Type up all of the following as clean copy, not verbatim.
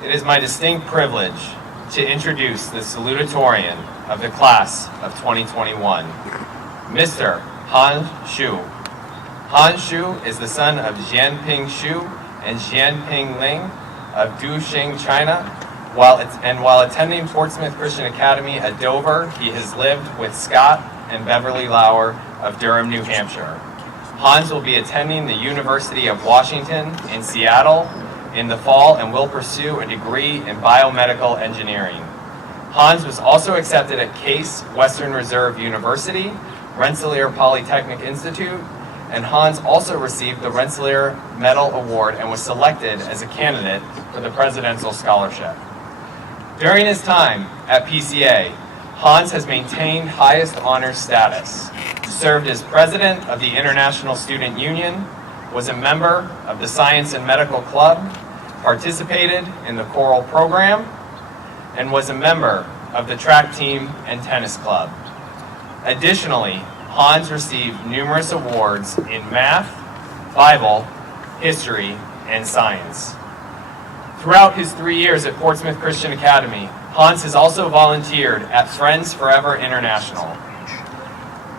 It is my distinct privilege to introduce the Salutatorian of the class of 2021, Mr. Hanzhi Xu. Hanzhi Xu is the son of Jianping Xu and Jianping Ling of Duxing, China. While attending Portsmouth Christian Academy at Dover, he has lived with Scott and Beverly Lauer of Durham, New Hampshire. Hans will be attending the University of Washington in Seattle in the fall and will pursue a degree in biomedical engineering. Hans was also accepted at Case Western Reserve University, Rensselaer Polytechnic Institute, and Hans also received the Rensselaer Medal Award and was selected as a candidate for the Presidential Scholarship. During his time at PCA, Hans has maintained highest honors status, served as president of the International Student Union, was a member of the Science and Medical Club, participated in the choral program, and was a member of the track team and tennis club. Additionally, Hans received numerous awards in math, Bible, history, and science. Throughout his 3 years at Portsmouth Christian Academy, Hans has also volunteered at Friends Forever International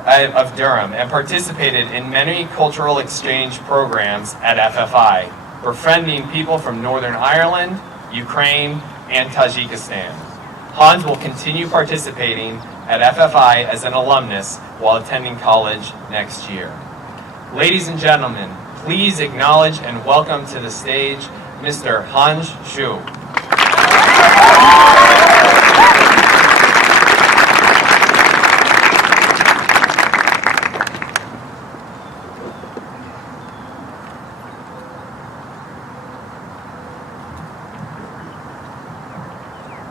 of Durham and participated in many cultural exchange programs at FFI, befriending people from Northern Ireland, Ukraine, and Tajikistan. Hans will continue participating at FFI as an alumnus while attending college next year. Ladies and gentlemen, please acknowledge and welcome to the stage Mr. Hanzhi Xu.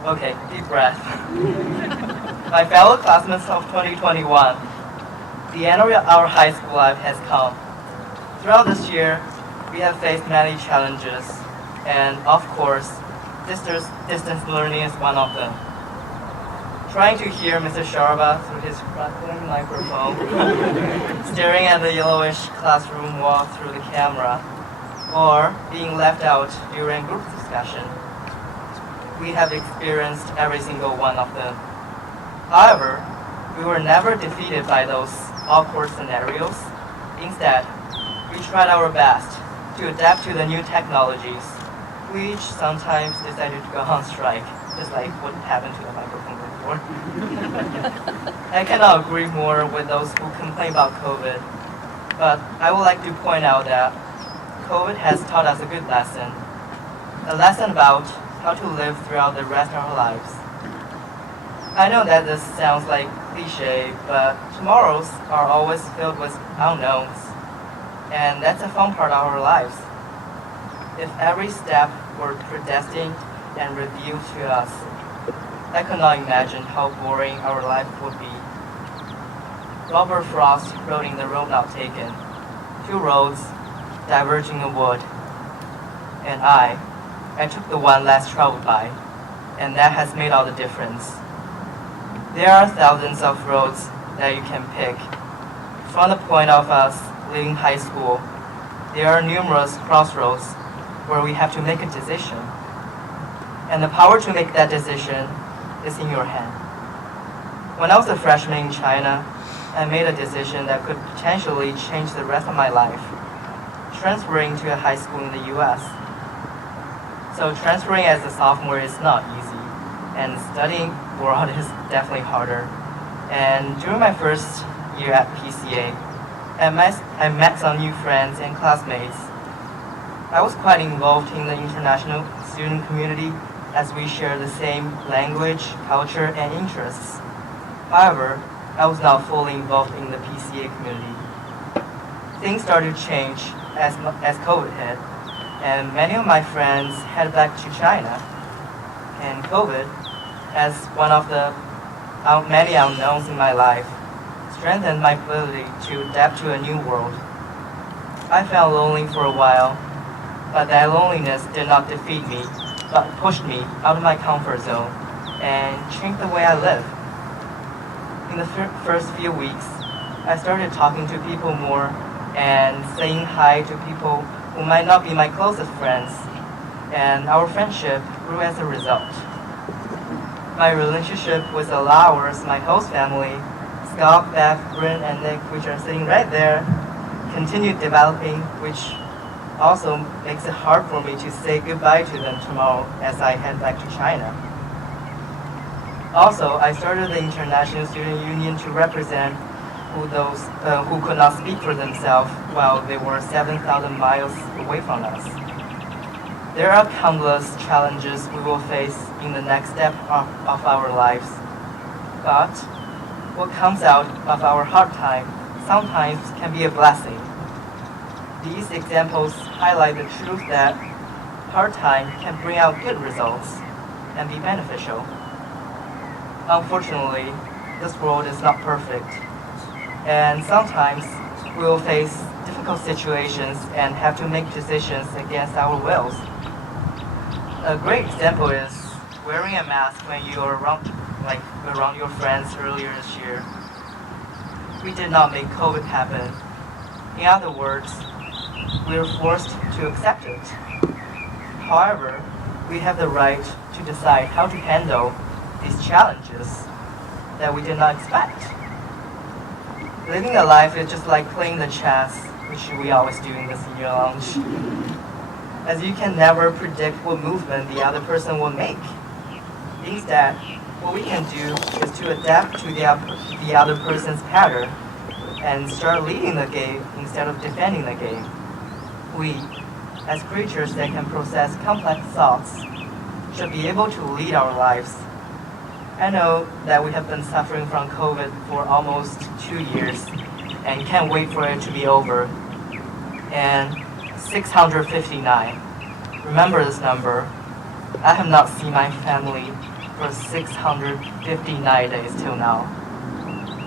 Okay, deep breath. My fellow classmates of 2021, the end of our high school life has come. Throughout this year, we have faced many challenges, and of course, distance learning is one of them. Trying to hear Mr. Sharba through his crackling microphone, staring at the yellowish classroom wall through the camera, or being left out during group discussion. We have experienced every single one of them. However, we were never defeated by those awkward scenarios. Instead, we tried our best to adapt to the new technologies, which sometimes decided to go on strike, just like what happened to the microphone before. I cannot agree more with those who complain about COVID, but I would like to point out that COVID has taught us a good lesson, a lesson about how to live throughout the rest of our lives. I know that this sounds like cliche, but tomorrows are always filled with unknowns, and that's a fun part of our lives. If every step were predestined and revealed to us, I could not imagine how boring our life would be. Robert Frost wrote in The Road Not Taken, 2 roads diverging a wood, and I took the one less traveled by, and that has made all the difference. There are thousands of roads that you can pick. From the point of us leaving high school, there are numerous crossroads where we have to make a decision. And the power to make that decision is in your hand. When I was a freshman in China, I made a decision that could potentially change the rest of my life, transferring to a high school in the US. So transferring as a sophomore is not easy, and studying abroad is definitely harder. And during my first year at PCA, I met some new friends and classmates. I was quite involved in the international student community as we share the same language, culture, and interests. However, I was not fully involved in the PCA community. Things started to change as COVID hit, and many of my friends headed back to China. And COVID, as one of the many unknowns in my life, strengthened my ability to adapt to a new world. I felt lonely for a while, but that loneliness did not defeat me, but pushed me out of my comfort zone and changed the way I live. In the first few weeks, I started talking to people more and saying hi to people who might not be my closest friends. and our friendship grew as a result. My relationship with the Lauers, my host family, Scott, Beth, Bryn, and Nick, which are sitting right there, continued developing, which also makes it hard for me to say goodbye to them tomorrow as I head back to China. Also, I started the International Student Union to represent those who could not speak for themselves while they were 7,000 miles away from us. There are countless challenges we will face in the next step of our lives. But what comes out of our hard time sometimes can be a blessing. These examples highlight the truth that hard time can bring out good results and be beneficial. Unfortunately, this world is not perfect, and sometimes we will face difficult situations and have to make decisions against our wills. A great example is wearing a mask when you are around your friends earlier this year. We did not make COVID happen. In other words, we are forced to accept it. However, we have the right to decide how to handle these challenges that we did not expect. Living a life is just like playing the chess, which we always do in the senior lounge, as you can never predict what movement the other person will make. Instead, what we can do is to adapt to the other person's pattern and start leading the game instead of defending the game. We, as creatures that can process complex thoughts, should be able to lead our lives. I know that we have been suffering from COVID for almost 2 years and can't wait for it to be over. And 659. Remember this number. I have not seen my family for 659 days till now.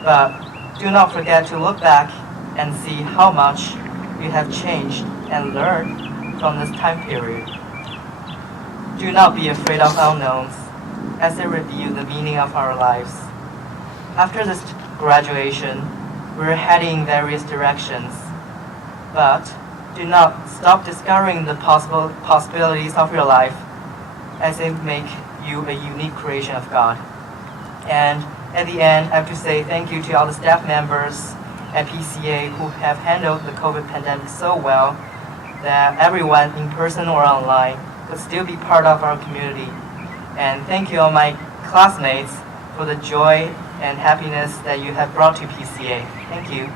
But do not forget to look back and see how much you have changed and learned from this time period. Do not be afraid of unknowns as they reveal the meaning of our lives. After this graduation, we're heading in various directions, but do not stop discovering the possibilities of your life as they make you a unique creation of God. And at the end, I have to say thank you to all the staff members at PCA who have handled the COVID pandemic so well that everyone in person or online could still be part of our community. And thank you all my classmates for the joy and happiness that you have brought to PCA. Thank you.